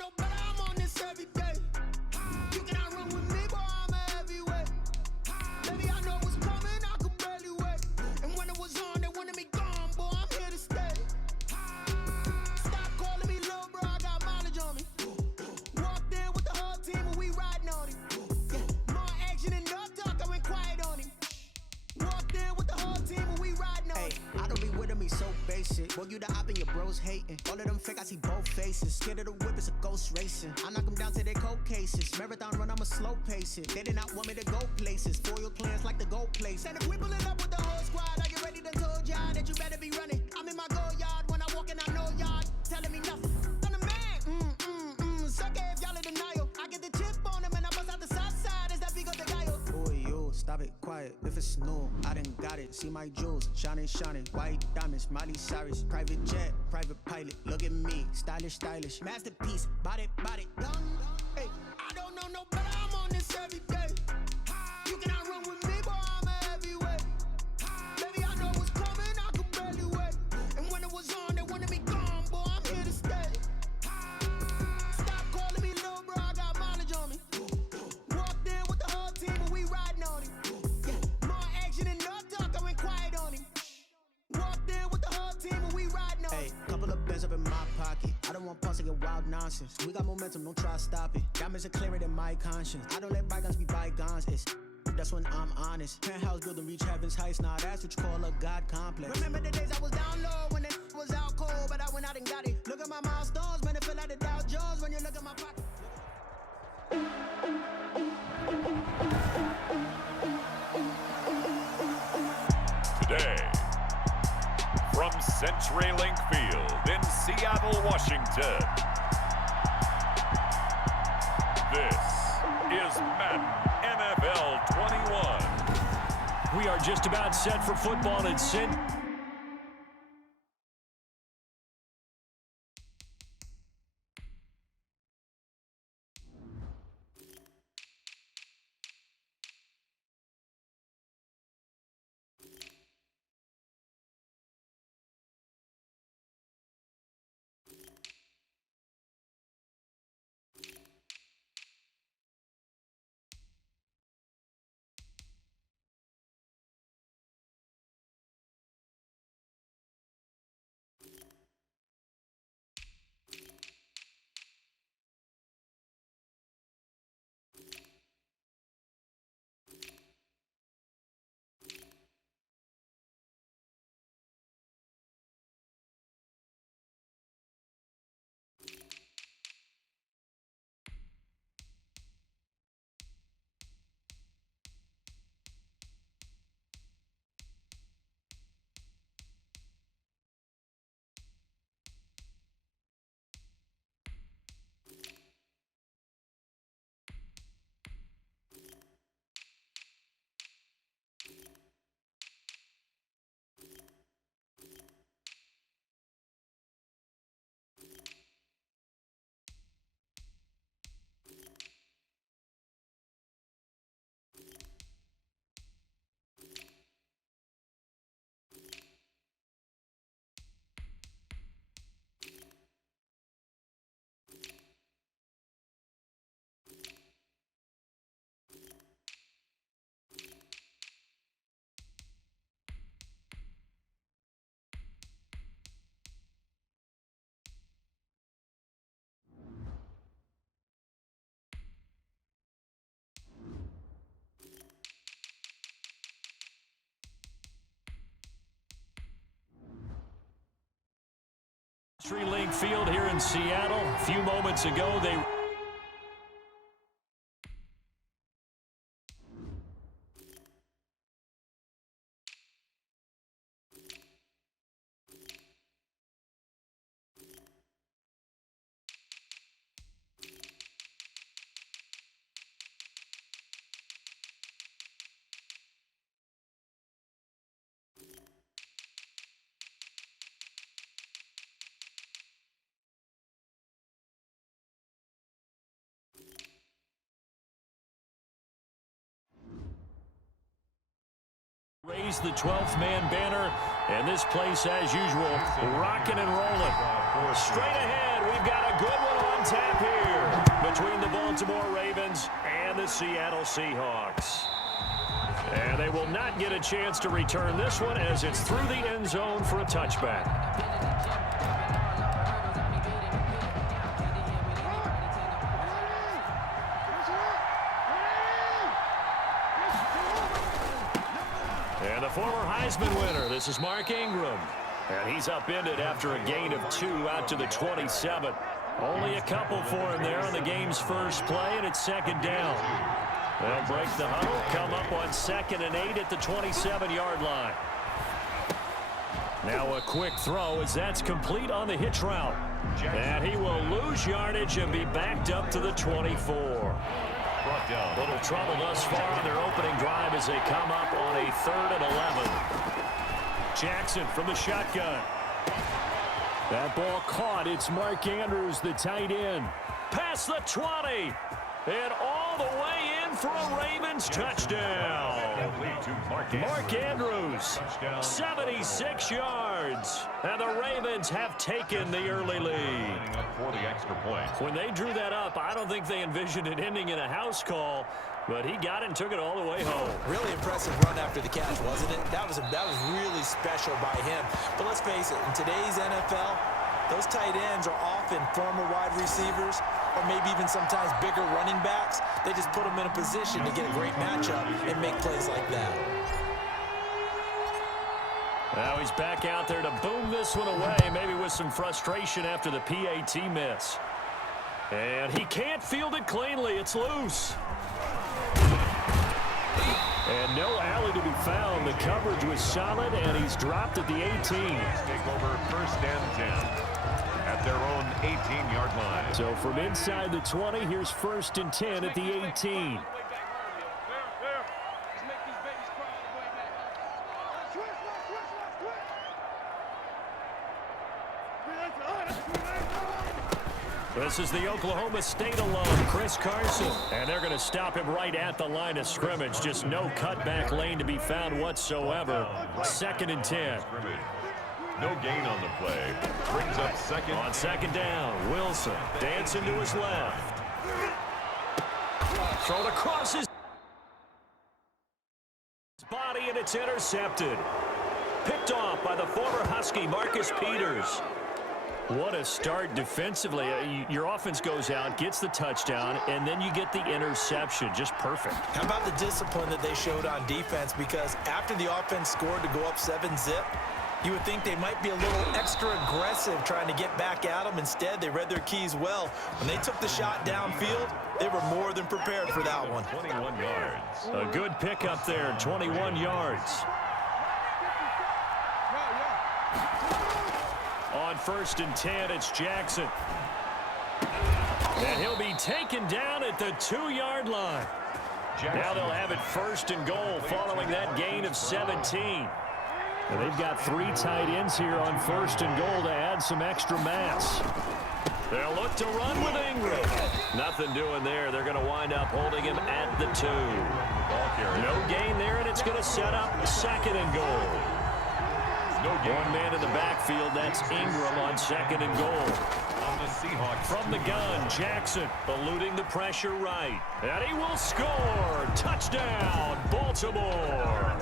know, but I'm on this every day. You cannot run with me, boy, I'm a heavyweight. Baby, I know what's coming, I could barely wait. And when it was on, they wanted me gone, boy, I'm here to stay. Stop calling me little bro, I got mileage on me. Walked in with the whole team and we riding on him. Yeah, more action and no talk, I went quiet on him. Walked in with the whole team and we riding on him. I don't be with him, he's so basic. Boy, you the op and your bros hating. All of them fake, I see both faces. Scared of the whip, it's a ghost racing. I knock them down to their cold cases. Marathon run, I'ma slow pace it. They did not want me to go places. Foil plans like the gold place. And if we pulling up with the whole squad, I get ready to told y'all that you better be running. I'm in my go yard when I walk in, I know y'all telling me nothing. I'm the man, suck it if y'all in denial. I get the chip on him and I bust out the south side. Is that Vigo the Gallo? Boy, you, stop it, quiet. If it's new, I done got it. See my jewels, shining, shining. White diamonds, Miley Cyrus. Private jet, private pilot. Look at me, stylish, stylish. Masterpiece, body, body. Hey, I don't know no better, I'm on this every day. You cannot run with me, boy, I'm a heavyweight. Baby, I know what's coming, I could barely wait. And when it was on, they wanted me gone, boy, I'm here to stay. Stop calling me little bro, I got mileage on me. Walked in with the whole team and we riding on him. Yeah, more action and no talk, I went quiet on him. Walked in with the whole team and we riding on him. Hey, couple of bands up in my pocket. I don't want pause to get wild nonsense. We got momentum, don't try to stop it. Diamonds are clearer than my conscience. I don't let bygones be bygones. That's when I'm honest. Penthouse building reach heaven's heights. Nah, that's what you call a God complex. Remember the days I was down low when it was out cold, but I went out and got it. Look at my milestones, man, it feel like the Dow Jones when you look at my pocket. Today, from CenturyLink Field in Seattle, Washington, this is Madden NFL 21. We are just about set for football at Sin. CenturyLink Field here in Seattle. A few moments ago, they... raise the 12th man banner, and this place, as usual, rocking and rolling. Straight ahead, we've got a good one on tap here. Baltimore Ravens and the Seattle Seahawks. And they will not get a chance to return this one as it's through the end zone for a touchback. And the former Heisman winner, this is Mark Ingram. And he's upended after a gain of 2 out to the 27. Only a couple for him there on the game's first play, and it's second down. They'll break the huddle, come up on 2nd and 8 at the 27-yard line. Now a quick throw as that's complete on the hitch route. And he will lose yardage and be backed up to the 24. Little trouble thus far on their opening drive as they come up on a 3rd and 11. Jackson from the shotgun. That ball caught. It's Mark Andrews, the tight end. Past the 20. And all the way in for a Ravens touchdown. Mark Andrews, 76 yards. And the Ravens have taken the early lead. When they drew that up, I don't think they envisioned it ending in a house call, but he got it and took it all the way home. Really impressive run after the catch, wasn't it? That was really special by him. But let's face it, in today's NFL, those tight ends are often former wide receivers or maybe even sometimes bigger running backs. They just put them in a position to get a great matchup and make plays like that. Now he's back out there to boom this one away, maybe with some frustration after the PAT miss. And he can't field it cleanly. It's loose. And no alley to be found. The coverage was solid, and he's dropped at the 18. Take over 1st and 10 at their own 18-yard line. So from inside the 20, here's 1st and 10 at the 18. This is the Oklahoma State alum, Chris Carson. And they're going to stop him right at the line of scrimmage. Just no cutback lane to be found whatsoever. 2nd and 10. No gain on the play. Brings up 2nd. On 2nd down, Wilson dancing to his left. Thrown across his body, and it's intercepted. Picked off by the former Husky, Marcus Peters. What a start defensively. Your offense goes out, gets the touchdown, and then you get the interception. Just perfect. How about the discipline that they showed on defense? Because after the offense scored to go up 7-zip, you would think they might be a little extra aggressive trying to get back at them. Instead, they read their keys well. When they took the shot downfield, they were more than prepared for that one. 21 yards. A good pickup there, 21 yards. On 1st and 10, it's Jackson. And he'll be taken down at the 2-yard line. Now they'll have it 1st and goal following that gain of 17. And they've got 3 tight ends here on 1st and goal to add some extra mass. They'll look to run with Ingram. Nothing doing there. They're going to wind up holding him at the 2. No gain there, and it's going to set up 2nd and goal. One man in the backfield, that's Ingram on 2nd and goal. From the gun, Jackson eluding the pressure right. And he will score. Touchdown, Baltimore.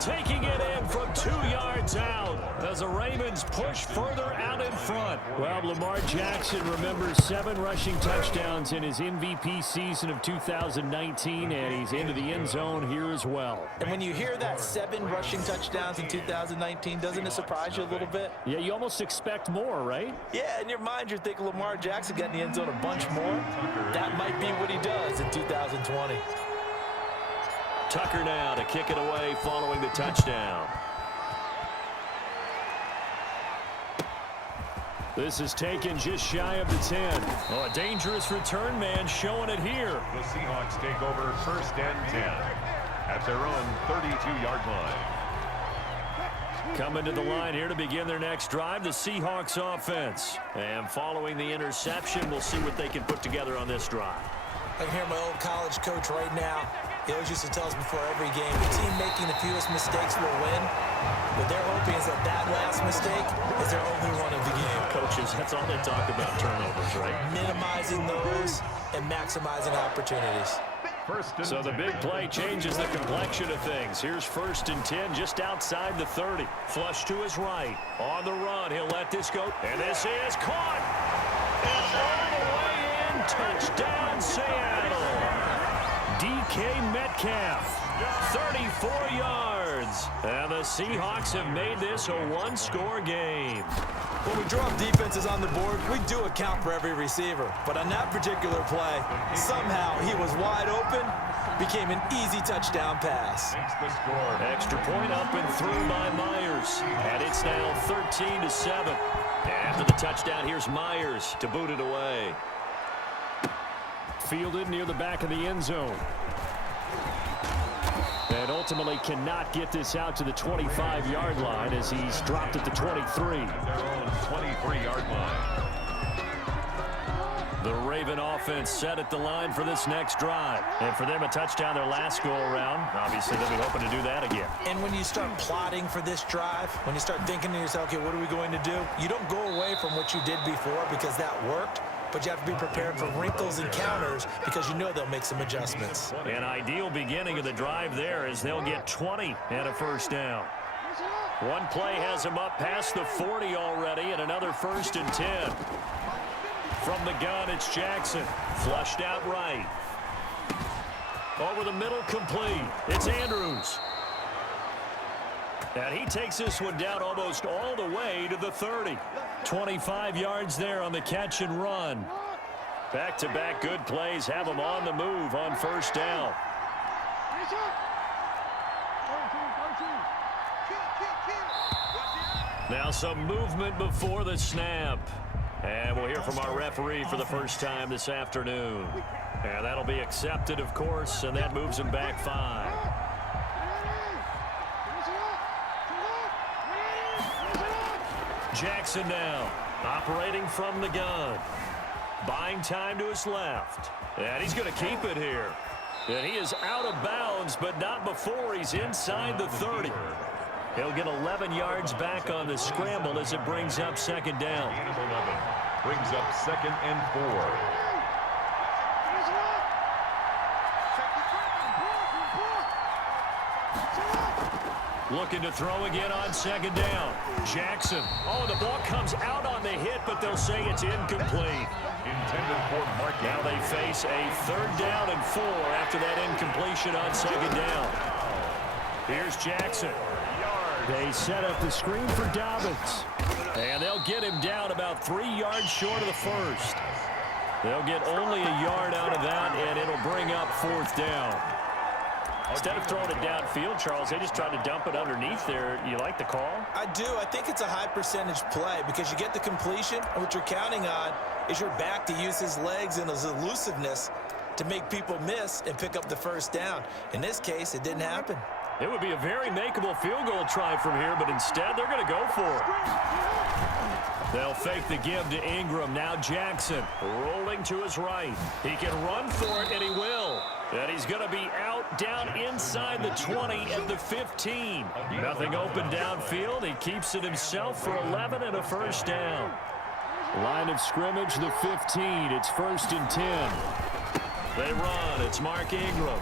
Taking it in from 2 yards out as the Ravens push further out in front. Well, Lamar Jackson remembers 7 rushing touchdowns in his MVP season of 2019, and he's into the end zone here as well. And when you hear that 7 rushing touchdowns in 2019, doesn't it surprise you a little bit? Yeah, you almost expect more, right? Yeah, in your mind, you're thinking Lamar Jackson got in the end zone a bunch more. That might be what he does in 2020. Tucker now to kick it away following the touchdown. This is taken just shy of the 10. Oh, a dangerous return man showing it here. The Seahawks take over 1st and 10 at their own 32-yard line. Coming to the line here to begin their next drive, the Seahawks offense. And following the interception, we'll see what they can put together on this drive. I can hear my old college coach right now. He always used to tell us before every game, the team making the fewest mistakes will win. What they're hoping is that last mistake is their only one of the game. Coaches, that's all they talk about, turnovers, right? Minimizing those, and maximizing opportunities. So the big play changes the complexion of things. Here's 1st and 10 just outside the 30. Flush to his right. On the run, he'll let this go. And this is caught. And all the way in. Touchdown, Seattle. DK Metcalf. 34 yards. And the Seahawks have made this a one-score game. When we draw up defenses on the board, we do account for every receiver. But on that particular play, somehow he was wide open, became an easy touchdown pass. Extra point up and through by Myers. And it's now 13-7. After the touchdown, here's Myers to boot it away. Fielded near the back of the end zone. And ultimately cannot get this out to the 25-yard line as he's dropped at the 23. 23-yard line. The Raven offense set at the line for this next drive. And for them, a touchdown their last go-around. Obviously, they'll be hoping to do that again. And when you start plotting for this drive, when you start thinking to yourself, okay, what are we going to do? You don't go away from what you did before because that worked. But you have to be prepared for wrinkles and counters because you know they'll make some adjustments. An ideal beginning of the drive there as they'll get 20 and a first down. One play has them up past the 40 already and another 1st and 10. From the gun, it's Jackson. Flushed out right. Over the middle, complete. It's Andrews. And he takes this one down almost all the way to the 30. 25 yards there on the catch and run. Back-to-back good plays have them on the move on first down. Now some movement before the snap. And we'll hear from our referee for the first time this afternoon. And that'll be accepted, of course, and that moves him back 5. Jackson now, operating from the gun. Buying time to his left. And he's going to keep it here. And he is out of bounds, but not before he's inside the 30. He'll get 11 yards back on the scramble as it brings up 2nd down. 11 brings up 2nd and 4. Looking to throw again on 2nd down. Jackson. Oh, the ball comes out on the hit, but they'll say it's incomplete. Intended for Mark. Now they face a 3rd down and 4 after that incompletion on 2nd down. Here's Jackson. They set up the screen for Dobbins. And they'll get him down about 3 yards short of the first. They'll get only a yard out of that, and it'll bring up 4th down. Instead of throwing it downfield, Charles, they just tried to dump it underneath there. You like the call? I do. I think it's a high percentage play because you get the completion, and what you're counting on is your back to use his legs and his elusiveness to make people miss and pick up the first down. In this case, it didn't happen. It would be a very makeable field goal try from here, but instead they're going to go for it. They'll fake the give to Ingram. Now Jackson rolling to his right. He can run for it, and he will. And he's going to be out down inside the 20 at the 15. Nothing open downfield. He keeps it himself for 11 and a first down. Line of scrimmage, the 15. It's 1st and 10. They run. It's Mark Ingram.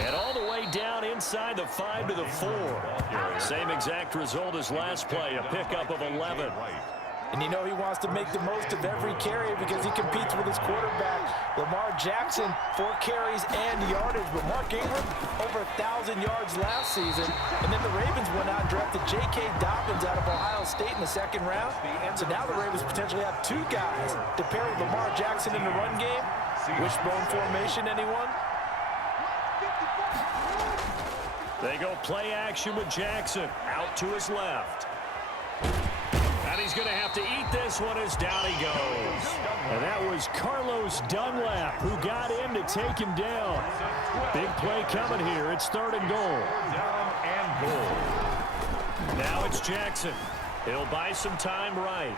And all the way down inside the 5 to the 4. Same exact result as last play, a pickup of 11. And you know he wants to make the most of every carry because he competes with his quarterback, Lamar Jackson, 4 carries and yardage. But Mark Ingram, over 1,000 yards last season. And then the Ravens went out and drafted J.K. Dobbins out of Ohio State in the 2nd round. So now the Ravens potentially have 2 guys to pair with Lamar Jackson in the run game. Wishbone formation, anyone? They go play action with Jackson out to his left. And he's going to have to eat this one as down he goes. And that was Carlos Dunlap who got in to take him down. Big play coming here. It's 3rd and goal. Down and goal. Now it's Jackson. He'll buy some time right.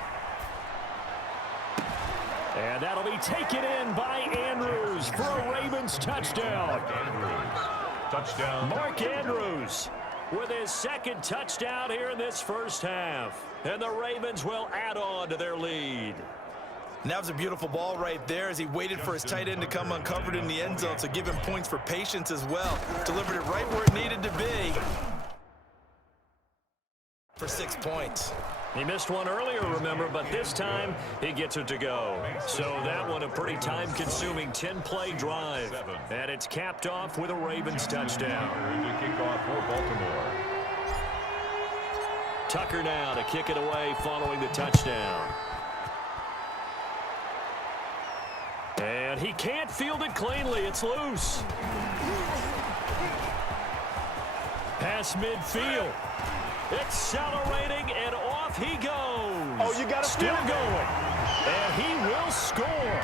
And that'll be taken in by Andrews for a Ravens touchdown. Touchdown. Mark Andrews with his 2nd touchdown here in this first half. And the Ravens will add on to their lead. And that was a beautiful ball right there as he waited for his tight end to come uncovered in the end zone, so give him points for patience as well. Delivered it right where it needed to be for 6 points. He missed one earlier, remember, but this time he gets it to go. So that one a pretty time-consuming 10-play drive. And it's capped off with a Ravens touchdown. To kick off for Baltimore. Tucker now to kick it away following the touchdown. And he can't field it cleanly. It's loose. Pass midfield. Accelerating, and off he goes. Oh, you got to still going. And he will score.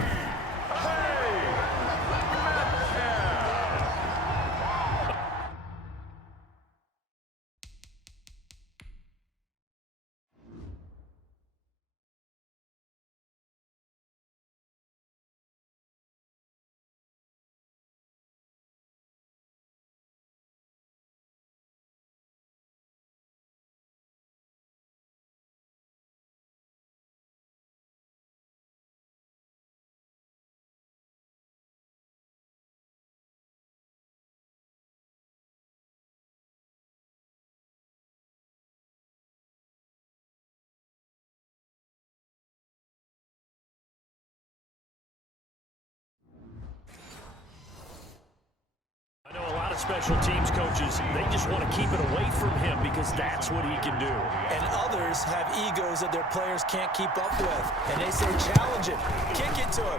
I know a lot of special teams coaches, they just want to keep it away from him because that's what he can do. And others have egos that their players can't keep up with. And they say, challenge him, kick it to him.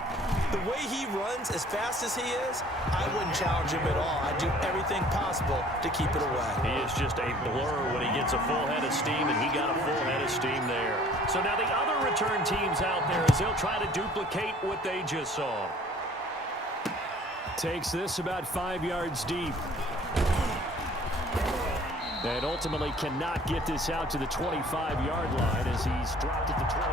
The way he runs as fast as he is, I wouldn't challenge him at all. I'd do everything possible to keep it away. He is just a blur when he gets a full head of steam, and he got a full head of steam there. So now the other return teams out there, as they'll try to duplicate what they just saw. Takes this about 5 yards deep. And ultimately cannot get this out to the 25-yard line as he's dropped at the 20.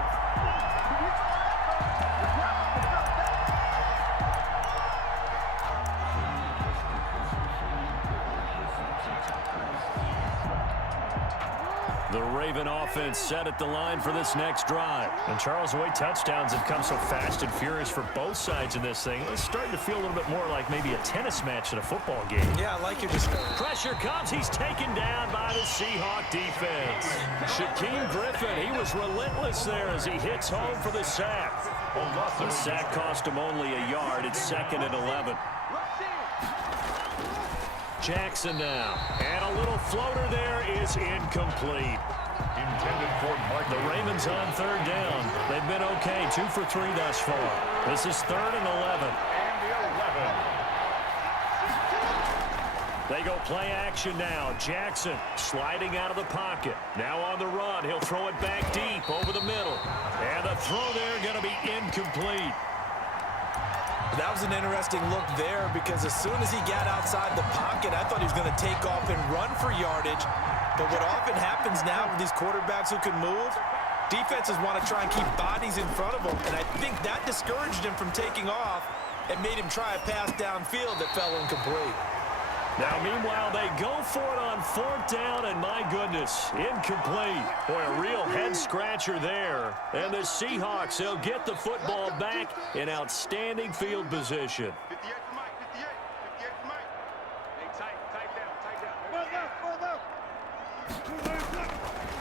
The Raven offense set at the line for this next drive. And Charles, the way touchdowns have come so fast and furious for both sides in this thing, it's starting to feel a little bit more like maybe a tennis match at a football game. Yeah, I like your description. Pressure comes. He's taken down by the Seahawk defense. Shaquem Griffin, he was relentless there as he hits home for the sack. The sack cost him only a yard. It's 2nd and 11. Jackson now. And a little floater there is incomplete. Intended for Mark. The Ravens on 3rd down. They've been okay, 2 for 3 thus far. This is 3rd and 11. And the 11. They go play action now. Jackson sliding out of the pocket. Now on the run. He'll throw it back deep over the middle. And the throw there going to be incomplete. That was an interesting look there because as soon as he got outside the pocket, I thought he was going to take off and run for yardage. But what often happens now with these quarterbacks who can move, defenses want to try and keep bodies in front of them. And I think that discouraged him from taking off and made him try a pass downfield that fell incomplete. Now, meanwhile, they go for it on 4th down, and my goodness, incomplete. Boy, a real head-scratcher there. And the Seahawks, they'll get the football back in outstanding field position. 58 to Mike, 58 to Mike. Hey, tight down.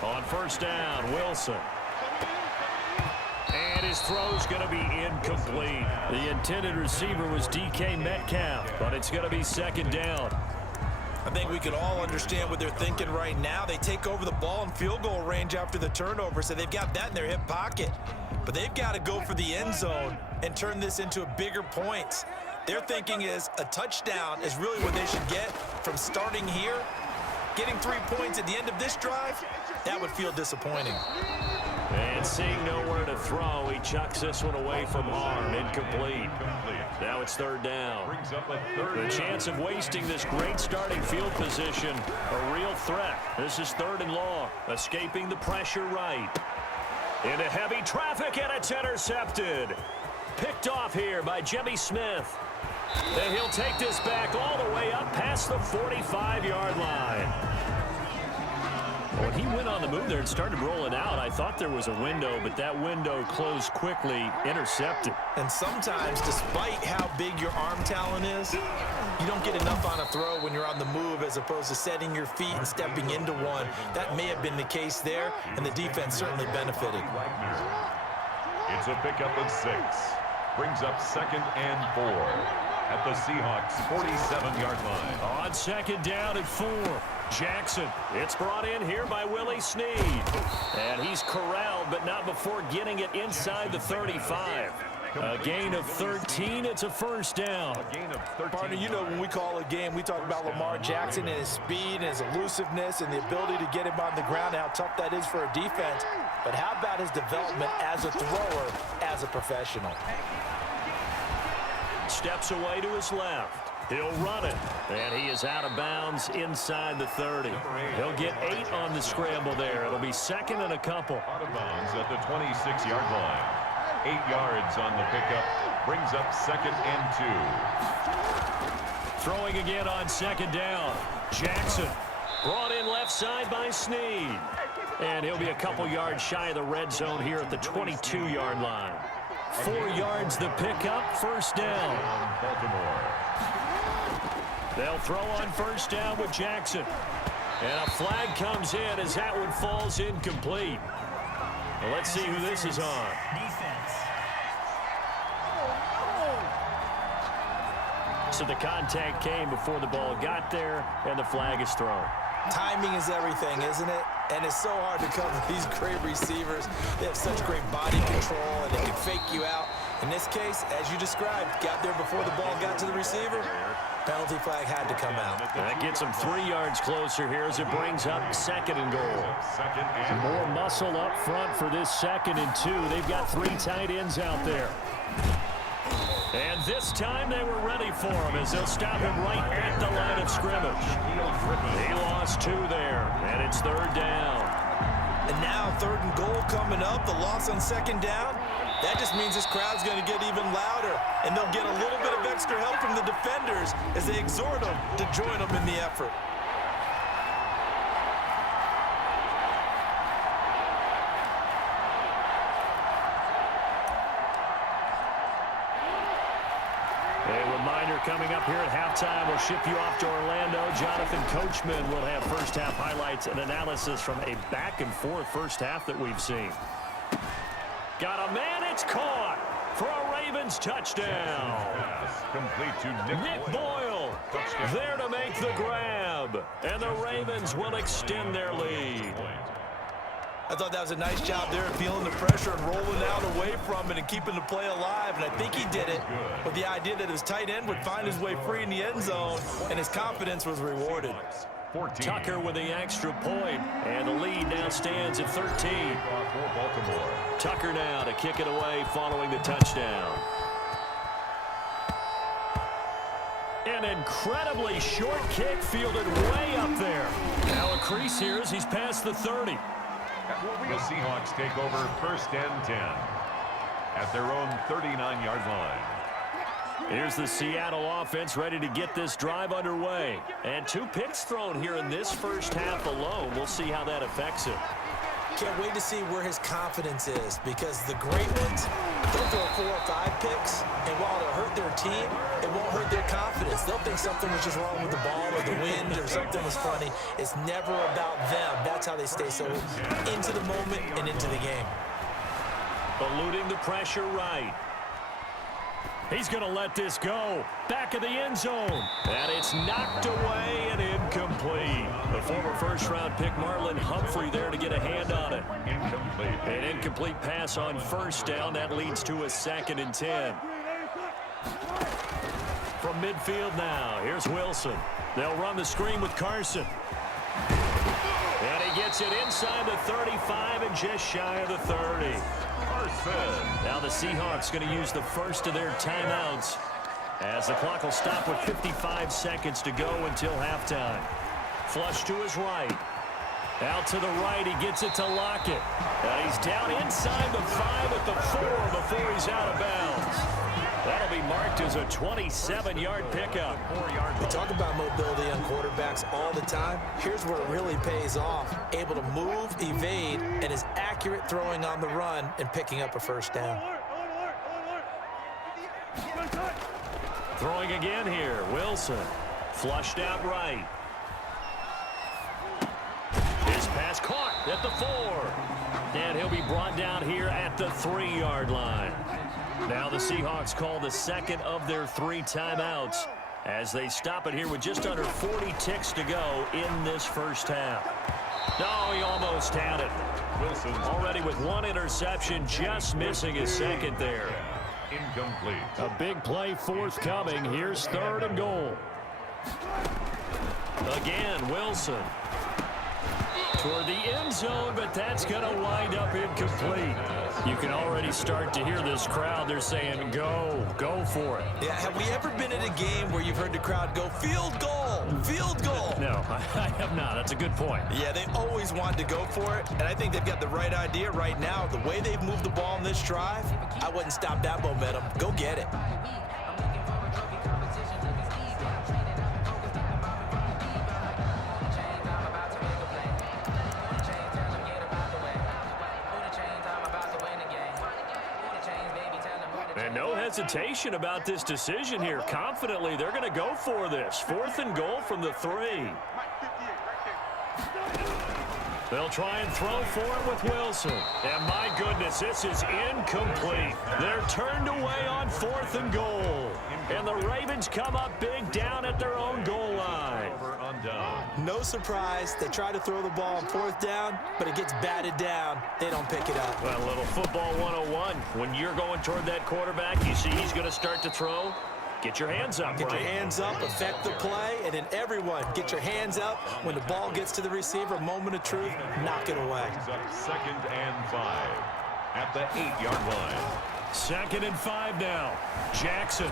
On 1st down, Wilson. And his throw's going to be incomplete. The intended receiver was DK Metcalf, but it's going to be 2nd down. I think we can all understand what they're thinking right now. They take over the ball in field goal range after the turnover, so they've got that in their hip pocket. But they've got to go for the end zone and turn this into a bigger point. Their thinking is a touchdown is really what they should get from starting here. Getting 3 points at the end of this drive, that would feel disappointing. And seeing nowhere to throw, he chucks this one away from harm. Incomplete. Now it's 3rd down. Brings up a 3rd The down. chance of wasting this great starting field position, a real threat. This is 3rd and long. Escaping the pressure right. Into heavy traffic, and it's intercepted. Picked off here by Jimmy Smith. And he'll take this back all the way up past the 45-yard line. When he went on the move there and started rolling out, I thought there was a window, but that window closed quickly, intercepted. And sometimes, despite how big your arm talent is, you don't get enough on a throw when you're on the move as opposed to setting your feet and stepping into one. That may have been the case there, and the defense certainly benefited. It's a pickup of 6. Brings up 2nd and 4 at the Seahawks' 47-yard line. On 2nd down at 4. Jackson. It's brought in here by Willie Snead. And he's corralled, but not before getting it inside the 35. A gain of 13. It's a first down. A gain of 13. Partner, you know when we call a game, we talk about Lamar Jackson and his speed and his elusiveness and the ability to get him on the ground, how tough that is for a defense. But how about his development as a thrower, as a professional? Steps away to his left. He'll run it, and he is out of bounds inside the 30. He'll get 8 on the scramble there. It'll be 2nd and a couple. Out of bounds at the 26-yard line. 8 yards on the pickup. Brings up 2nd and 2. Throwing again on 2nd down. Jackson brought in left side by Snead. And he'll be a couple yards shy of the red zone here at the 22-yard line. 4 yards the pickup, first down. Baltimore. They'll throw on first down with Jackson. And a flag comes in as that one falls incomplete. Well, let's see who this is on. So the contact came before the ball got there, and the flag is thrown. Timing is everything, isn't it? And it's so hard to cover these great receivers. They have such great body control, and they can fake you out. In this case, as you described, got there before the ball got to the receiver. Penalty flag had to come out. That gets them 3 yards closer here as it brings up 2nd and goal. More muscle up front for this 2nd and 2. They've got 3 tight ends out there. And this time they were ready for him as they'll stop him right at the line of scrimmage. He lost 2 there, and it's 3rd down. And now 3rd and goal coming up, the loss on 2nd down. That just means this crowd's going to get even louder, and they'll get a little bit of extra help from the defenders as they exhort them to join them in the effort. A reminder coming up here at halftime. We'll ship you off to Orlando. Jonathan Coachman will have first half highlights and analysis from a back-and-forth first half that we've seen. Got a man, it's caught for a Ravens touchdown. Complete to Nick Boyle there to make the grab. And the Ravens will extend their lead. I thought that was a nice job there of feeling the pressure and rolling out away from it and keeping the play alive. And I think he did it with the idea that his tight end would find his way free in the end zone, and his confidence was rewarded. 14. Tucker with the extra point, and the lead now stands at 13. For Baltimore. Tucker now to kick it away following the touchdown. An incredibly short kick fielded way up there. Now a crease here as he's past the 30. The Seahawks take over 1st and 10 at their own 39-yard line. Here's the Seattle offense ready to get this drive underway. And 2 picks thrown here in this first half alone. We'll see how that affects it. Can't wait to see where his confidence is, because the great ones, they'll throw 4 or 5 picks, and while it'll hurt their team, it won't hurt their confidence. They'll think something was just wrong with the ball or the wind or something was funny. It's never about them. That's how they stay so into the moment and into the game. Eluding the pressure right. He's going to let this go. Back of the end zone. And it's knocked away and incomplete. The former first-round pick Marlon Humphrey there to get a hand on it. Incomplete. An incomplete pass on first down. That leads to a 2nd and 10. From midfield now, here's Wilson. They'll run the screen with Carson. And he gets it inside the 35 and just shy of the 30. Now the Seahawks going to use the first of their timeouts as the clock will stop with 55 seconds to go until halftime. Flush to his right. Out to the right, he gets it to Lockett. And he's down inside the 5 at the 4 before he's out of bounds. That'll be marked as a 27-yard pickup. We talk about mobility on quarterbacks all the time. Here's where it really pays off. Able to move, evade, and is accurate throwing on the run and picking up a first down. Throwing again here, Wilson. Flushed out right. His pass caught at the 4. And he'll be brought down here at the 3-yard line. Now the Seahawks call the second of their 3 timeouts as they stop it here with just under 40 ticks to go in this first half. No, he almost had it. Wilson's Already with 1 interception, just missing his second there. incomplete. A big play forthcoming. Here's 3rd and goal. Again, Wilson. Toward the end zone, but that's going to wind up incomplete. You can already start to hear this crowd. They're saying, go for it. Yeah, have we ever been in a game where you've heard the crowd go, field goal, field goal? No, I have not. That's a good point. Yeah, they always wanted to go for it, and I think they've got the right idea right now. The way they've moved the ball in this drive, I wouldn't stop that momentum. Go get it. And no hesitation about this decision here. Confidently, they're going to go for this. 4th and goal from the 3. They'll try and throw for it with Wilson. And my goodness, this is incomplete. They're turned away on 4th and goal. And the Ravens come up big down at their own goal line. Over on down. No surprise, they try to throw the ball on 4th down, but it gets batted down. They don't pick it up. Well, a little football 101. When you're going toward that quarterback, you see he's going to start to throw. Get your hands up, Get right? your hands up, affect the play, and then everyone get your hands up. When the ball gets to the receiver, moment of truth, knock it away. Brings up 2nd and 5 at the 8-yard line. 2nd and 5 now. Jackson.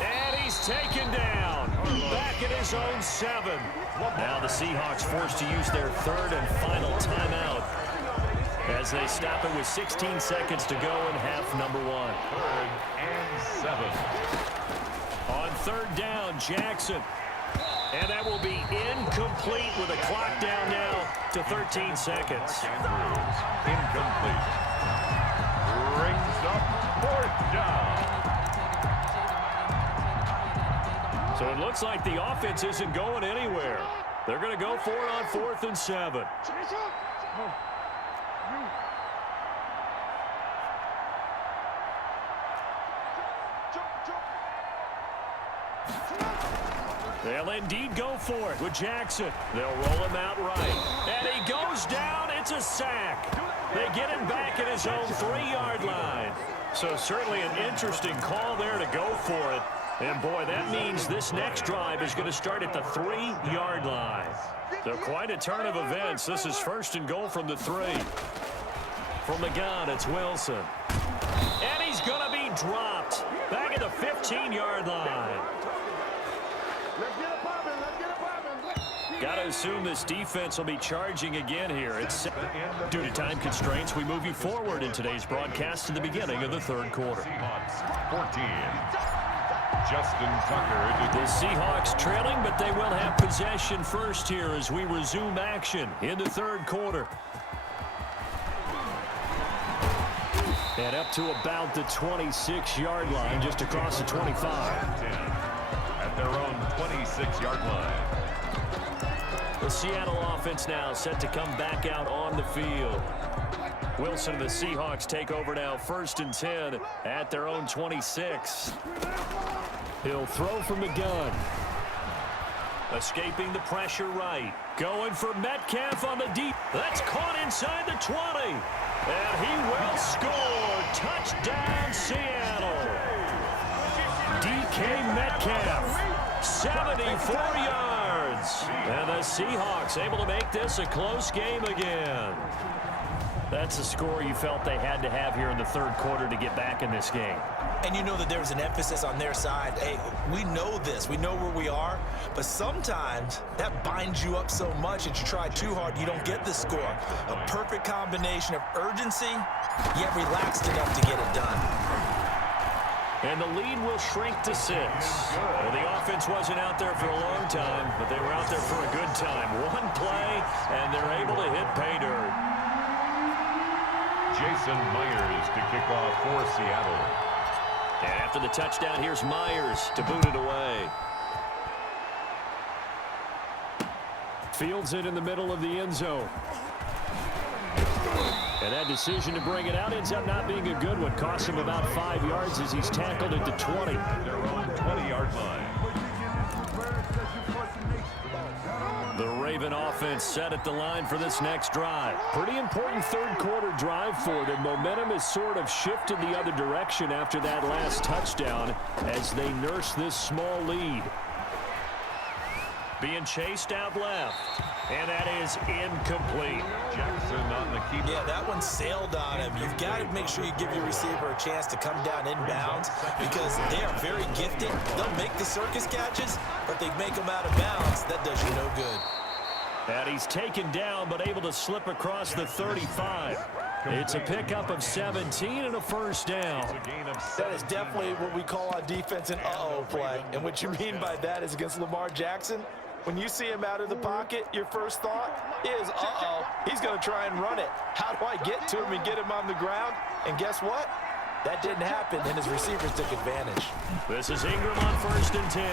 And he's taken down. Back at his own 7. Now the Seahawks forced to use their 3rd and final timeout as they stop it with 16 seconds to go in half number 1. 3rd and 7. On 3rd down, Jackson. And that will be incomplete with a clock down now to 13 seconds. Andrews, incomplete. Brings up 4th down. So it looks like the offense isn't going anywhere. They're going to go for it on 4th and 7. They'll indeed go for it with Jackson. They'll roll him out right. And he goes down. It's a sack. They get him back at his own 3-yard line. So certainly an interesting call there to go for it. And boy, that means this next drive is going to start at the 3-yard line. So quite a turn of events. This is 1st and goal from the 3. From the gun, it's Wilson. And he's going to be dropped. Back at the 15-yard line. Got to assume this defense will be charging again here. It's due to time constraints, we move you forward in today's broadcast to the beginning of the 3rd quarter. Seahawks 14. Justin Tucker. The Seahawks trailing, but they will have possession first here as we resume action in the 3rd quarter. And up to about the 26-yard line, just across the 25. At their own 26-yard line. The Seattle offense now set to come back out on the field. Wilson and the Seahawks take over now, 1st and 10 at their own 26. He'll throw from the gun. Escaping the pressure right. Going for Metcalf on the deep. That's caught inside the 20. And he will score. Touchdown, Seattle. DK Metcalf, 74 yards. And the Seahawks able to make this a close game again. That's a score you felt they had to have here in the 3rd quarter to get back in this game. And you know that there's an emphasis on their side. Hey, we know this. We know where we are. But sometimes that binds you up so much that you try too hard, you don't get the score. A perfect combination of urgency, yet relaxed enough to get it done. And the lead will shrink to 6. Well, the offense wasn't out there for a long time, but they were out there for a good time. One play, and they're able to hit pay dirt. Jason Myers to kick off for Seattle. And after the touchdown, here's Myers to boot it away. Fields it in the middle of the end zone. And that decision to bring it out ends up not being a good one. Costs him about 5 yards as he's tackled at the 20. Their own 20-yard line. The Raven offense set at the line for this next drive. Pretty important third-quarter drive for them. Momentum has sort of shifted the other direction after that last touchdown as they nurse this small lead. Being chased out left. And that is incomplete. Jackson on the keeper. Yeah, that one sailed on him. You've got to make sure you give your receiver a chance to come down inbounds because they are very gifted. They'll make the circus catches, but they make them out of bounds. That does you no good. And he's taken down, but able to slip across the 35. It's a pickup of 17 and a first down. That is definitely what we call on defense an uh-oh play. And what you mean by that is against Lamar Jackson, when you see him out of the pocket, your first thought is, uh-oh, he's going to try and run it. How do I get to him and get him on the ground? And guess what? That didn't happen, and his receivers took advantage. This is Ingram on 1st and 10.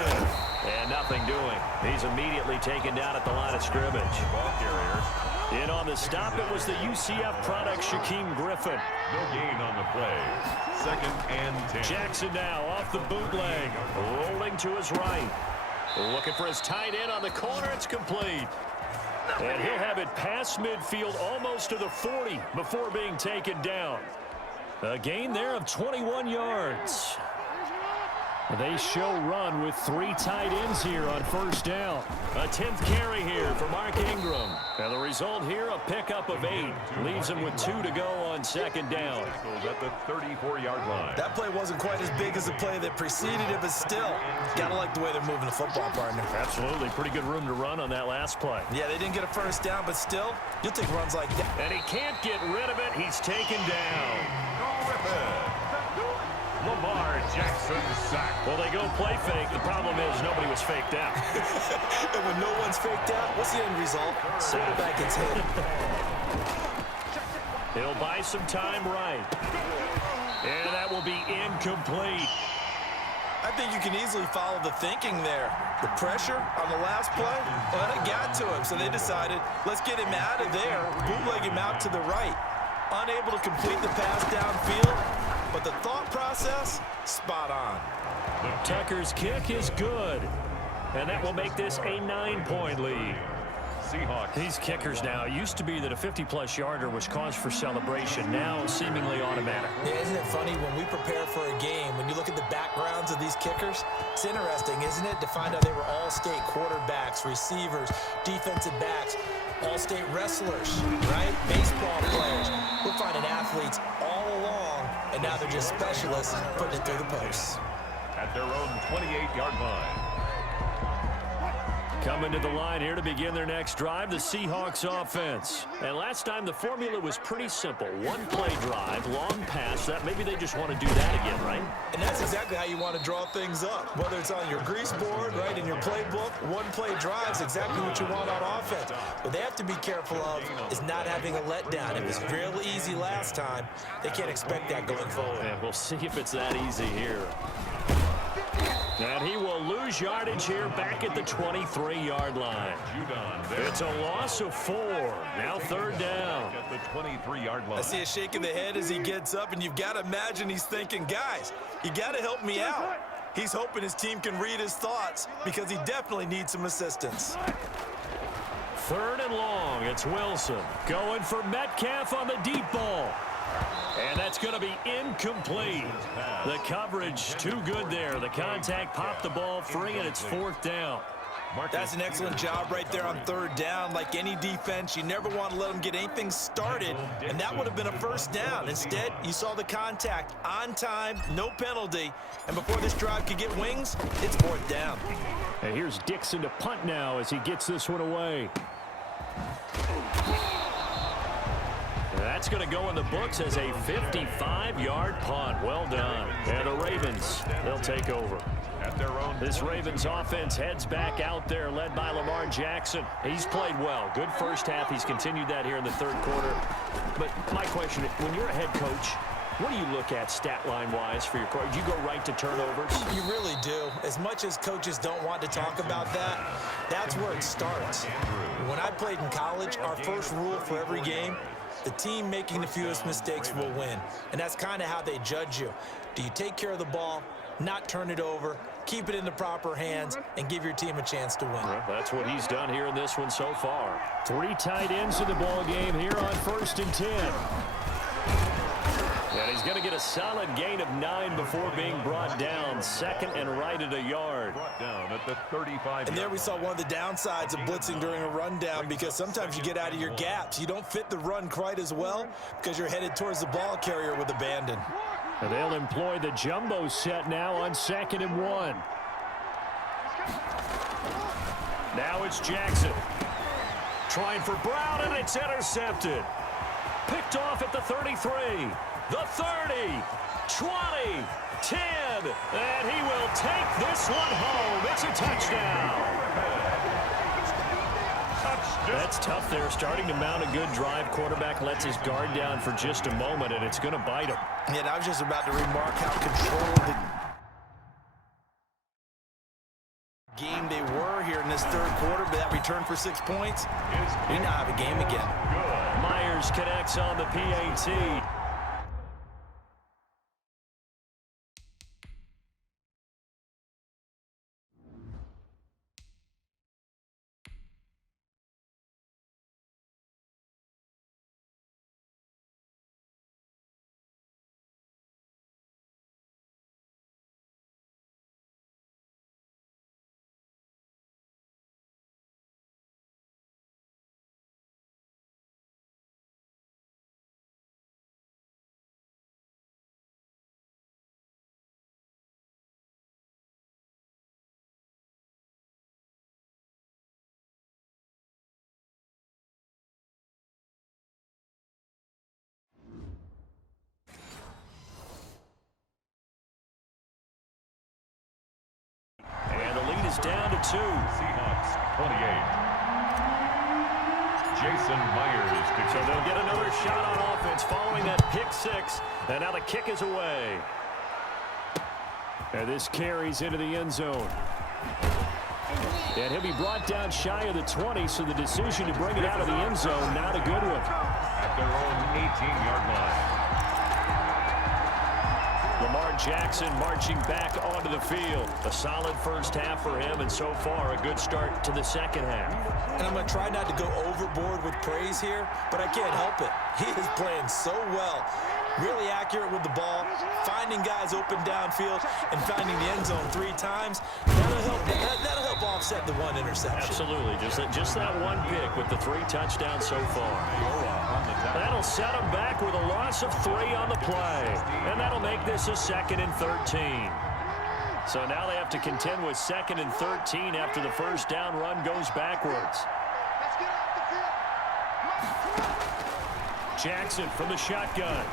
And nothing doing. He's immediately taken down at the line of scrimmage. Ball carrier. In on the stop, it was the UCF product, Shaquem Griffin. No gain on the play. 2nd and 10. Jackson now off the bootleg. Rolling to his right. Looking for his tight end on the corner. It's complete. And he'll have it past midfield almost to the 40 before being taken down. A gain there of 21 yards. They show run with 3 tight ends here on 1st down. A 10th carry here for Mark Ingram. And the result here, a pickup of 8. Leaves him with 2 to go on 2nd down. At the 34-yard line. That play wasn't quite as big as the play that preceded it, but still, gotta like the way they're moving the football, partner. Absolutely. Pretty good room to run on that last play. Yeah, they didn't get a first down, but still, you'll take runs like that. And he can't get rid of it. He's taken down. Lamar Jackson sacked. Well, they go play fake. The problem is nobody was faked out. And when no one's faked out, what's the end result? Quarterback gets hit. He'll buy some time right. And that will be incomplete. I think you can easily follow the thinking there. The pressure on the last play, well, it got to him, so they decided, let's get him out of there, bootleg him out to the right. Unable to complete the pass downfield, but the thought process, spot on. Tucker's kick is good. And that will make this a 9-point lead. Seahawks. These kickers now, it used to be that a 50-plus yarder was cause for celebration. Now seemingly automatic. Yeah, isn't it funny when we prepare for a game, when you look at the backgrounds of these kickers, it's interesting, isn't it, to find out they were all-state quarterbacks, receivers, defensive backs, all-state wrestlers, right? Baseball players. We're finding athletes all along, and now they're just specialists putting it through the posts. At their own 28-yard line. Coming to the line here to begin their next drive, the Seahawks offense. And last time the formula was pretty simple. One play drive, long pass. That maybe they just want to do that again, right? And that's exactly how you want to draw things up. Whether it's on your grease board, right, in your playbook, one play drive is exactly what you want on offense. What they have to be careful of is not having a letdown. It was real easy last time. They can't expect that going forward. And we'll see if it's that easy here. And he will lose yardage here back at the 23-yard line. It's a loss of 4. Now 3rd down. At the 23-yard line. I see a shake of the head as he gets up, and you've got to imagine he's thinking, guys, you got to help me out. He's hoping his team can read his thoughts because he definitely needs some assistance. 3rd and long. It's Wilson going for Metcalf on the deep ball. And that's going to be incomplete. The coverage too good there. The contact popped the ball free, and it's 4th down. That's an excellent job right there on 3rd down. Like any defense, you never want to let them get anything started, and that would have been a 1st down. Instead, you saw the contact on time, no penalty, and before this drive could get wings, it's 4th down. And here's Dixon to punt now as he gets this one away. That's going to go in the books as a 55-yard punt. Well done. And the Ravens, they'll take over. At their own This Ravens offense heads back out there, led by Lamar Jackson. He's played well. Good first half. He's continued that here in the third quarter. But my question, when you're a head coach, what do you look at stat line-wise for your coach? Do you go right to turnovers? You really do. As much as coaches don't want to talk about that, that's where it starts. When I played in college, our first rule for every game, the team making the fewest mistakes will win. And that's kind of how they judge you. Do you take care of the ball, not turn it over, keep it in the proper hands, and give your team a chance to win? Well, that's what he's done here in this one so far. 3 tight ends in the ball game here on 1st and 10. And he's going to get a solid gain of 9 before being brought down. Second and right at a yard. brought down at the 35. And there we saw one of the downsides of blitzing during a rundown, because sometimes you get out of your gaps. You don't fit the run quite as well because you're headed towards the ball carrier with abandon. And they'll employ the jumbo set now on 2nd and 1. Now it's Jackson. Trying for Brown, and it's intercepted. Picked off at the 33, the 30, 20, 10, and he will take this one home. It's a touchdown. That's tough there, starting to mount a good drive. Quarterback lets his guard down for just a moment, and it's going to bite him. And I was just about to remark how controlled the game they were here in this third quarter, but that return for 6 points, we now have a game again. Myers connects on the PAT. Down to 2. Seahawks 28. Jason Myers. So they'll get another shot on offense following that pick 6. And now the kick is away. And this carries into the end zone. And he'll be brought down shy of the 20, so the decision to bring it out of the end zone, not a good one. At their own 18-yard line. Lamar Jackson marching back onto the field. A solid first half for him, and so far a good start to the second half. And I'm going to try not to go overboard with praise here, but I can't help it. He is playing so well. Really accurate with the ball, finding guys open downfield, and finding the end zone 3 times. That'll help offset the 1 interception. Absolutely. Just that 1 pick with the 3 touchdowns so far. That'll set him back with a loss of 3 on the play. And that'll make this a 2nd and 13. So now they have to contend with 2nd and 13 after the first down run goes backwards. Jackson from the shotgun.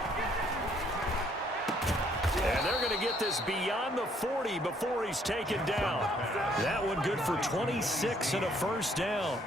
And they're going to get this beyond the 40 before he's taken down. That one good for 26 and a first down.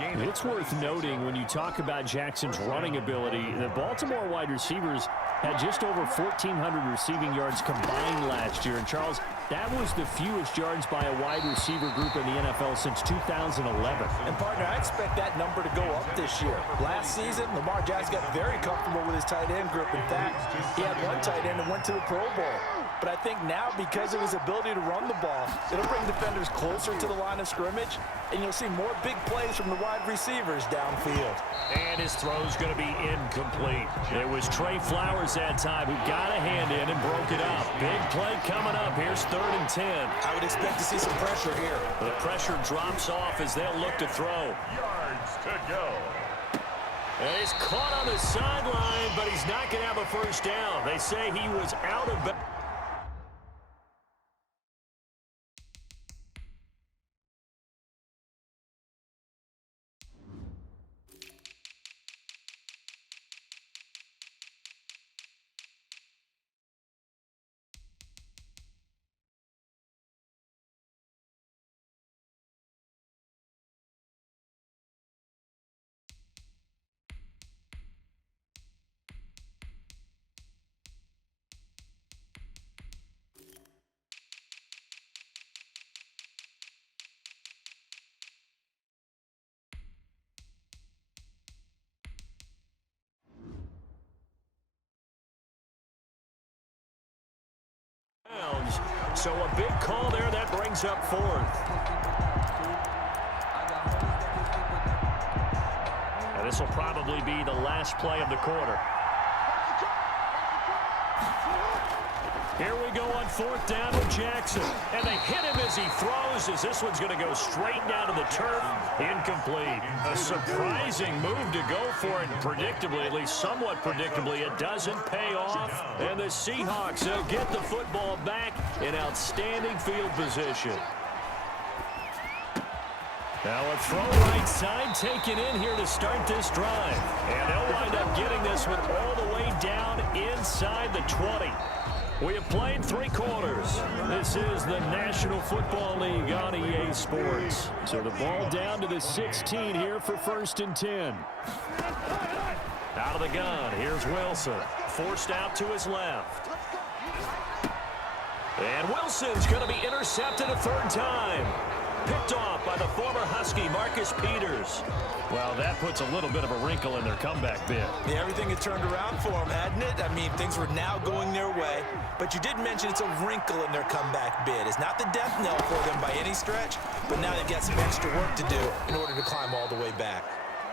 It's worth noting when you talk about Jackson's running ability, the Baltimore wide receivers had just over 1,400 receiving yards combined last year. And, Charles, that was the fewest yards by a wide receiver group in the NFL since 2011. And, partner, I expect that number to go up this year. Last season, Lamar Jackson got very comfortable with his tight end group. In fact, he had 1 tight end and went to the Pro Bowl. But I think now, because of his ability to run the ball, it'll bring defenders closer to the line of scrimmage, and you'll see more big plays from the wide receivers downfield. And his throw's going to be incomplete. It was Trey Flowers that time who got a hand in and broke it up. Big play coming up. Here's 3rd and 10. I would expect to see some pressure here. The pressure drops off as they'll look to throw. Yards to go. And he's caught on the sideline, but he's not going to have a first down. They say he was out of bounds. So a big call there that brings up fourth. And this will probably be the last play of the quarter. Here we go on fourth down with Jackson. And they hit him as he throws, as this one's going to go straight down to the turf. Incomplete. A surprising move to go for it. Predictably, at least somewhat predictably, it doesn't pay off. And the Seahawks, they'll get the football back in outstanding field position. Now a throw right side taken in here to start this drive. And they'll wind up getting this one all the way down inside the 20. We have played 3 quarters. This is the National Football League on EA Sports. So the ball down to the 16 here for 1st and 10. Out of the gun, here's Wilson. Forced out to his left. And Wilson's going to be intercepted a 3rd time. Picked off by the former Husky, Marcus Peters. Well, that puts a little bit of a wrinkle in their comeback bid. Yeah, everything had turned around for them, hadn't it? I mean, things were now going their way. But you did mention it's a wrinkle in their comeback bid. It's not the death knell for them by any stretch, but now they've got some extra work to do in order to climb all the way back.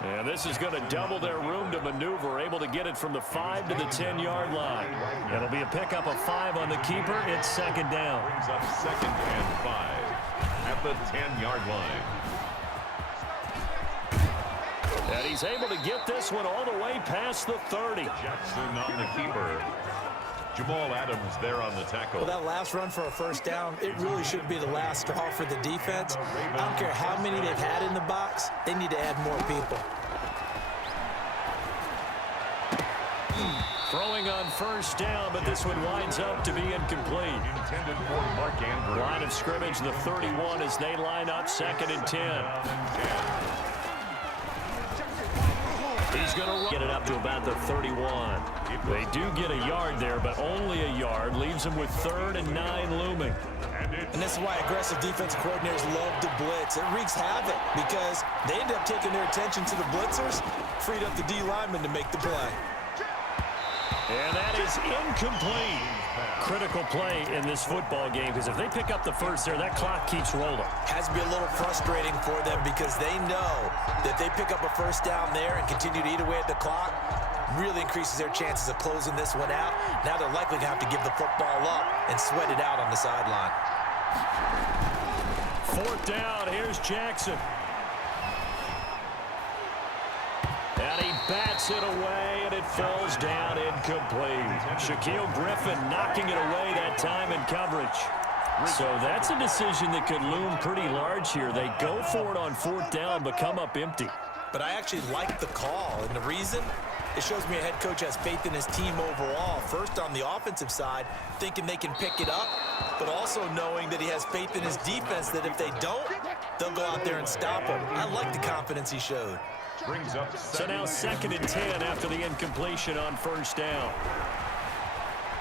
And this is going to double their room to maneuver, able to get it from the 5 to the 10-yard line. It'll be a pickup of 5 on the keeper. It's 2nd down. Brings up 2nd and 5 at the 10-yard line. And he's able to get this one all the way past the 30. Jackson on the keeper. Jamal Adams there on the tackle. Well, that last run for a 1st down, it really should be the last straw for the defense. I don't care how many they've had in the box. They need to add more people. Throwing on 1st down, but this one winds up to be incomplete. Intended for Mark Andrews. Line of scrimmage, the 31 as they line up 2nd and 10. He's going to get it up to about the 31. They do get a yard there, but only a yard. Leaves them with 3rd and 9 looming. And this is why aggressive defensive coordinators love to blitz. It wreaks havoc because they end up taking their attention to the blitzers, freed up the D lineman to make the play. And that is incomplete. Critical play in this football game because if they pick up the first there, that clock keeps rolling. Has to be a little frustrating for them because they know that they pick up a 1st down there and continue to eat away at the clock, really increases their chances of closing this one out. Now they're likely to have to give the football up and sweat it out on the sideline. 4th down, here's Jackson. And he bats it away, and it falls down incomplete. Shaquille Griffin knocking it away that time in coverage. So that's a decision that could loom pretty large here. They go for it on 4th down, but come up empty. But I actually like the call, and the reason? It shows me a head coach has faith in his team overall. First, on the offensive side, thinking they can pick it up, but also knowing that he has faith in his defense that if they don't, they'll go out there and stop him. I like the confidence he showed. Brings up So now 2nd and 10 after the incompletion on 1st down.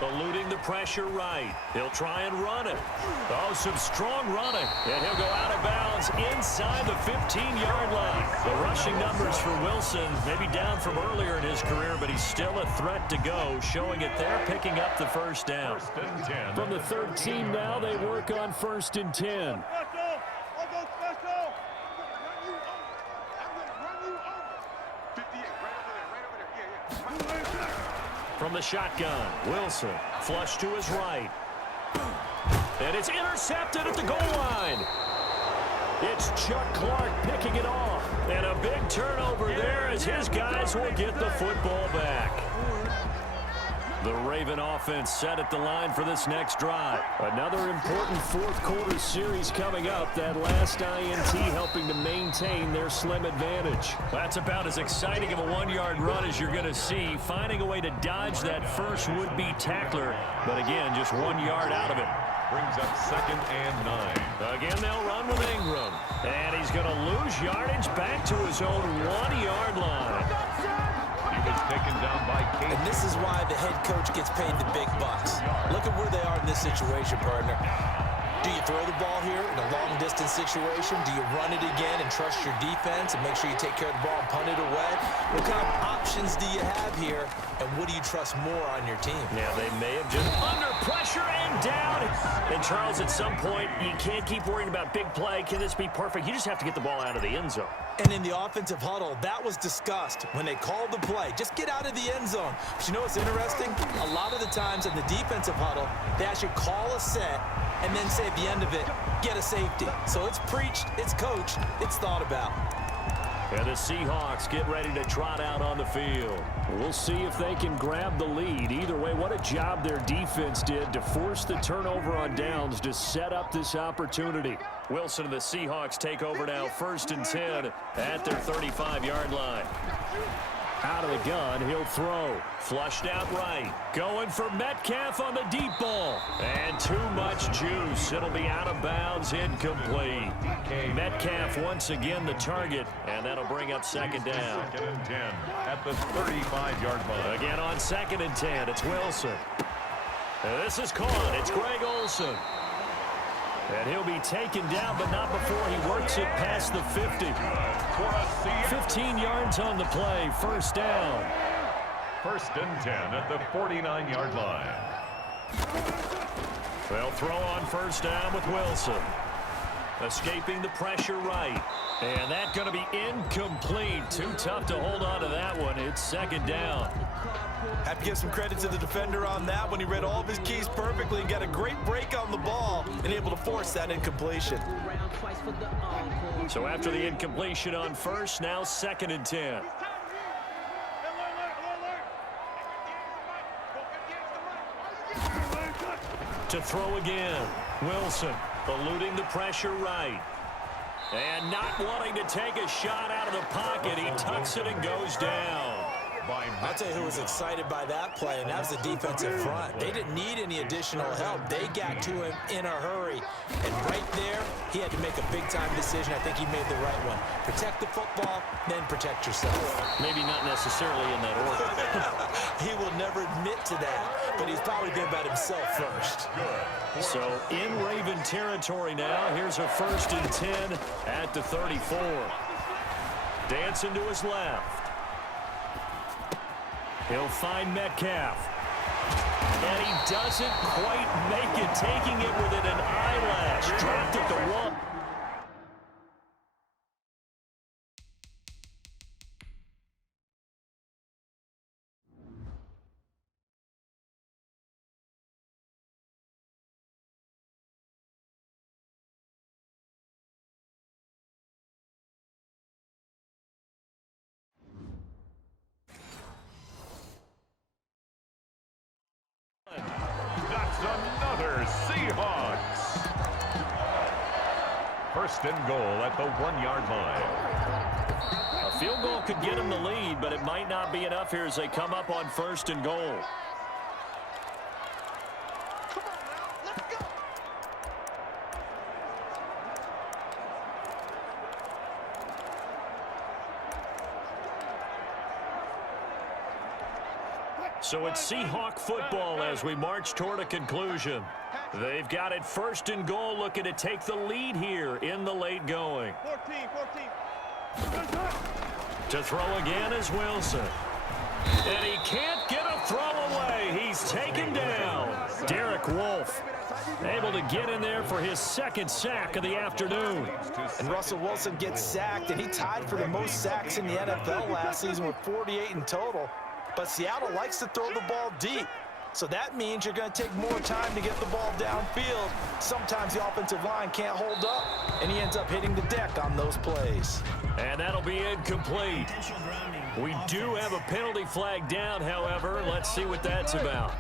Eluding the pressure right. He'll try and run it. Oh, some strong running. And he'll go out of bounds inside the 15-yard line. The rushing numbers for Wilson maybe down from earlier in his career, but he's still a threat to go, showing it there, picking up the 1st down. 1st and 10. From the 13 now, they work on 1st and 10. From the shotgun, Wilson, flush to his right. And it's intercepted at the goal line. It's Chuck Clark picking it off. And a big turnover there as his guys will get the football back. The Raven offense set at the line for this next drive. Another important 4th quarter series coming up. That last INT helping to maintain their slim advantage. That's about as exciting of a 1-yard run as you're going to see. Finding a way to dodge that first would-be tackler. But again, just 1 yard out of it. Brings up 2nd and 9. Again, they'll run with Ingram. And he's going to lose yardage back to his own 1-yard line. He was taken down by Kate. And this is why the head coach gets paid the big bucks. Look at where they are in this situation, partner. Do you throw the ball here in a long-distance situation? Do you run it again and trust your defense and make sure you take care of the ball and punt it away? What kind of options do you have here, and what do you trust more on your team? Yeah, they may have just under pressure and down. And, Charles, at some point, you can't keep worrying about big play. Can this be perfect? You just have to get the ball out of the end zone. And in the offensive huddle, that was discussed when they called the play. Just get out of the end zone. But you know what's interesting? A lot of the times in the defensive huddle, they actually call a set and then say at the end of it, get a safety. So it's preached, it's coached, it's thought about. And the Seahawks get ready to trot out on the field. We'll see if they can grab the lead. Either way, what a job their defense did to force the turnover on downs to set up this opportunity. Wilson and the Seahawks take over now, 1st and 10 at their 35-yard line. Out of the gun, he'll throw. Flushed out right. Going for Metcalf on the deep ball. And too much juice. It'll be out of bounds, incomplete. Metcalf once again the target, and that'll bring up 2nd down. 2nd and 10 at the 35-yard line. Again on 2nd and 10, it's Wilson. This is caught. It's Greg Olsen. And he'll be taken down, but not before he works it past the 50. 15 yards on the play, 1st down. 1st and 10 at the 49-yard line. They'll throw on 1st down with Wilson. Escaping the pressure right. And that's going to be incomplete. Too tough to hold on to that one. It's 2nd down. Have to give some credit to the defender on that one. He read all of his keys perfectly and got a great break on the ball and able to force that incompletion. So after the incompletion on 1st, now 2nd and 10. To throw again. Wilson eluding the pressure right. And not wanting to take a shot out of the pocket. He tucks it and goes down. I'll tell you who was excited by that play, and that was the defensive front. They didn't need any additional help. They got to him in a hurry. And right there, he had to make a big-time decision. I think he made the right one. Protect the football, then protect yourself. Maybe not necessarily in that order. He will never admit to that, but he's probably thinking about himself first. So in Raven territory now, here's a 1st and 10 at the 34. Dancing to his left. He'll find Metcalf. And he doesn't quite make it, taking it within an eyelash. Dropped at the 1. That's another Seahawks. 1st and goal at the 1-yard line. A field goal could get him the lead, but it might not be enough here as they come up on 1st and goal. So it's Seahawk football as we march toward a conclusion. They've got it 1st and goal, looking to take the lead here in the late going. 14. To throw again is Wilson. And he can't get a throw away. He's taken down. Derek Wolfe able to get in there for his 2nd sack of the afternoon. And Russell Wilson gets sacked, and he tied for the most sacks in the NFL last season with 48 in total. But Seattle likes to throw the ball deep. So that means you're going to take more time to get the ball downfield. Sometimes the offensive line can't hold up, and he ends up hitting the deck on those plays. And that'll be incomplete. We do have a penalty flag down, however. Let's see what that's about.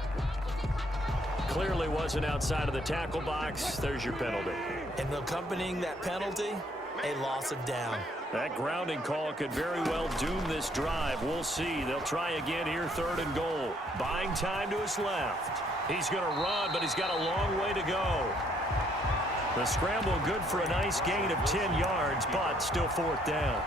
Clearly wasn't outside of the tackle box. There's your penalty. And accompanying that penalty, a loss of down. That grounding call could very well doom this drive. We'll see. They'll try again here, 3rd and goal. Buying time to his left. He's going to run, but he's got a long way to go. The scramble good for a nice gain of 10 yards, but still 4th down.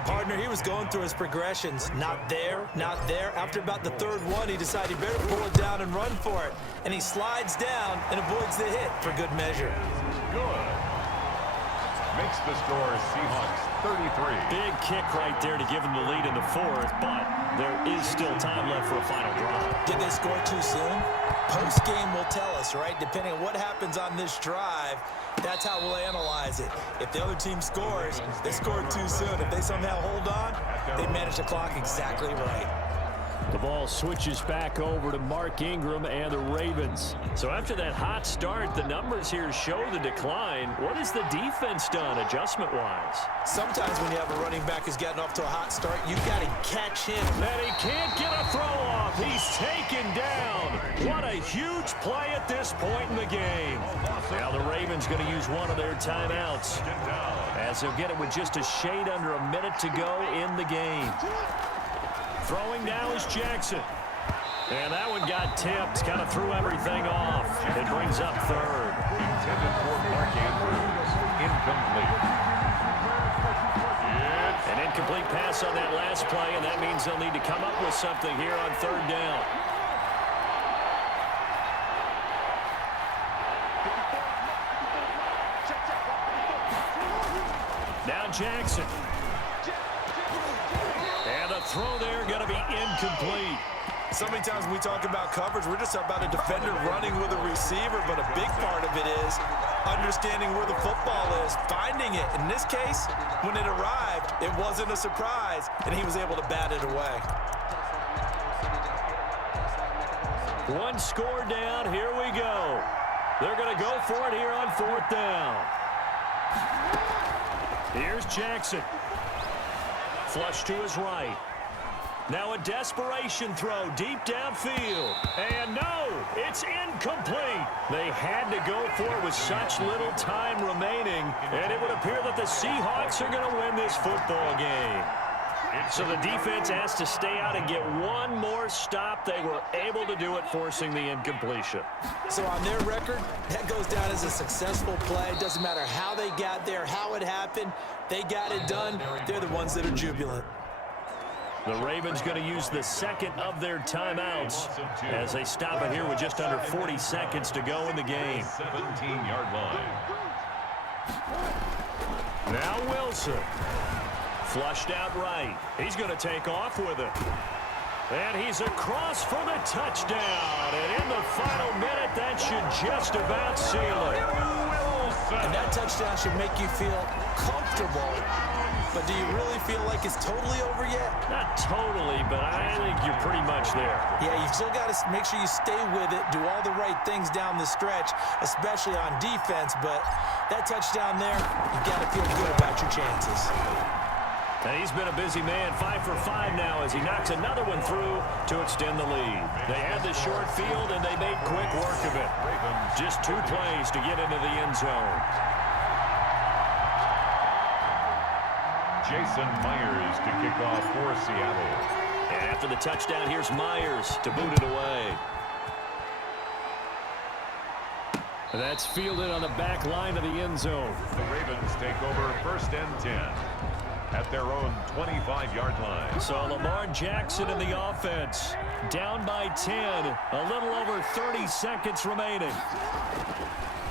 Partner, he was going through his progressions. Not there, not there. After about the third one, he decided he better pull it down and run for it. And he slides down and avoids the hit for good measure. Good. Makes the score Seahawks 33. Big kick right there to give them the lead in the fourth, but there is still time left for a final drive. Did they score too soon? Post-game will tell us, right? Depending on what happens on this drive, that's how we'll analyze it. If the other team scores, they scored too soon. If they somehow hold on, they manage the clock exactly right. The ball switches back over to Mark Ingram and the Ravens. So after that hot start, the numbers here show the decline. What has the defense done adjustment-wise? Sometimes when you have a running back who's gotten off to a hot start, you've got to catch him. And he can't get a throw off. He's taken down. What a huge play at this point in the game. Now the Ravens going to use one of their timeouts, as they'll get it with just a shade under a minute to go in the game. Throwing now is Jackson. And that one got tipped, kind of threw everything off. It brings up third. Intended for Mark Andrews. Incomplete. An incomplete pass on that last play, and that means they'll need to come up with something here on third down. Now Jackson. And the throw there going to be incomplete. So many times when we talk about coverage, we're just about a defender running with a receiver, but a big part of it is understanding where the football is, finding it. In this case, when it arrived, it wasn't a surprise, and he was able to bat it away. One score down, here we go. They're going to go for it here on fourth down. Here's Jackson. Flush to his right. Now a desperation throw deep downfield. And no, it's incomplete. They had to go for it with such little time remaining, and it would appear that the Seahawks are going to win this football game. So the defense has to stay out and get one more stop. They were able to do it, forcing the incompletion. So on their record, that goes down as a successful play. It doesn't matter how they got there, how it happened. They got it done. They're the ones that are jubilant. The Ravens going to use the second of their timeouts as they stop it here with just under 40 seconds to go in the game. 17-yard line. Now Wilson. Flushed out right. He's going to take off with it. And he's across for the touchdown. And in the final minute, that should just about seal it. And that touchdown should make you feel comfortable. But do you really feel like it's totally over yet? Not totally, but I think you're pretty much there. Yeah, you've still got to make sure you stay with it, do all the right things down the stretch, especially on defense. But that touchdown there, you've got to feel good about your chances. And he's been a busy man, 5 for 5 now as he knocks another one through to extend the lead. They had the short field, and they made quick work of it. Just 2 plays to get into the end zone. Jason Myers to kick off for Seattle. And after the touchdown, here's Myers to boot it away. And that's fielded on the back line of the end zone. The Ravens take over first and 10 at their own 25-yard line. So Lamar Jackson in the offense, down by 10, a little over 30 seconds remaining.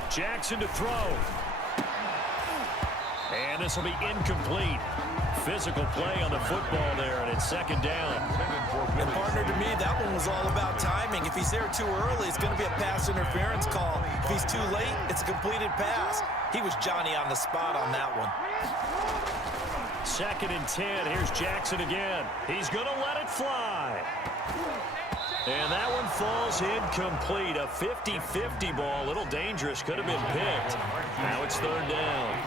Jackson to throw. And this will be incomplete. Physical play on the football there, and it's second down. And partner, to me, that one was all about timing. If he's there too early, it's going to be a pass interference call. If he's too late, it's a completed pass. He was Johnny on the spot on that one. Second and 10. Here's Jackson again. He's going to let it fly. And that one falls incomplete. A 50-50 ball. A little dangerous. Could have been picked. Now it's third down.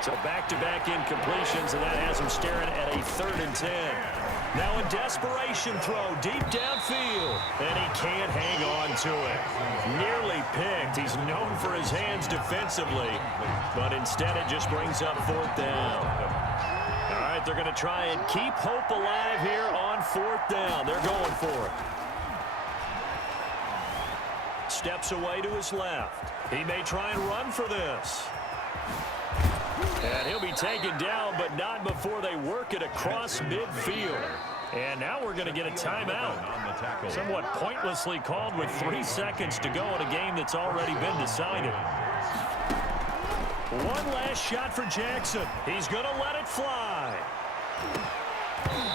So back-to-back incompletions, and that has him staring at a 3rd and 10. Now a desperation throw deep downfield, and he can't hang on to it. Nearly picked. He's known for his hands defensively, but instead it just brings up 4th down. All right, they're going to try and keep hope alive here on 4th down. They're going for it. Steps away to his left. He may try and run for this. And he'll be taken down, but not before they work it across midfield. And now we're going to get a timeout. Somewhat pointlessly called with 3 seconds to go in a game that's already been decided. One last shot for Jackson. He's going to let it fly.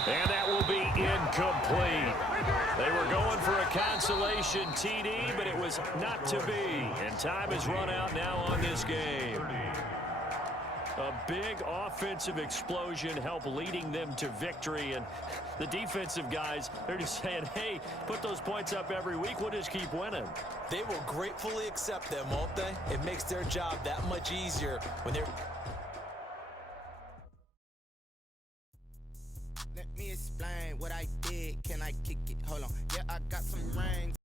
And that will be incomplete. They were going for a consolation TD, but it was not to be. And time has run out now on this game. A big offensive explosion helped leading them to victory. And the defensive guys, they're just saying, hey, put those points up every week. We'll just keep winning. They will gratefully accept them, won't they? It makes their job that much easier when they're... Let me explain what I did. Can I kick it? Hold on. Yeah, I got some rings.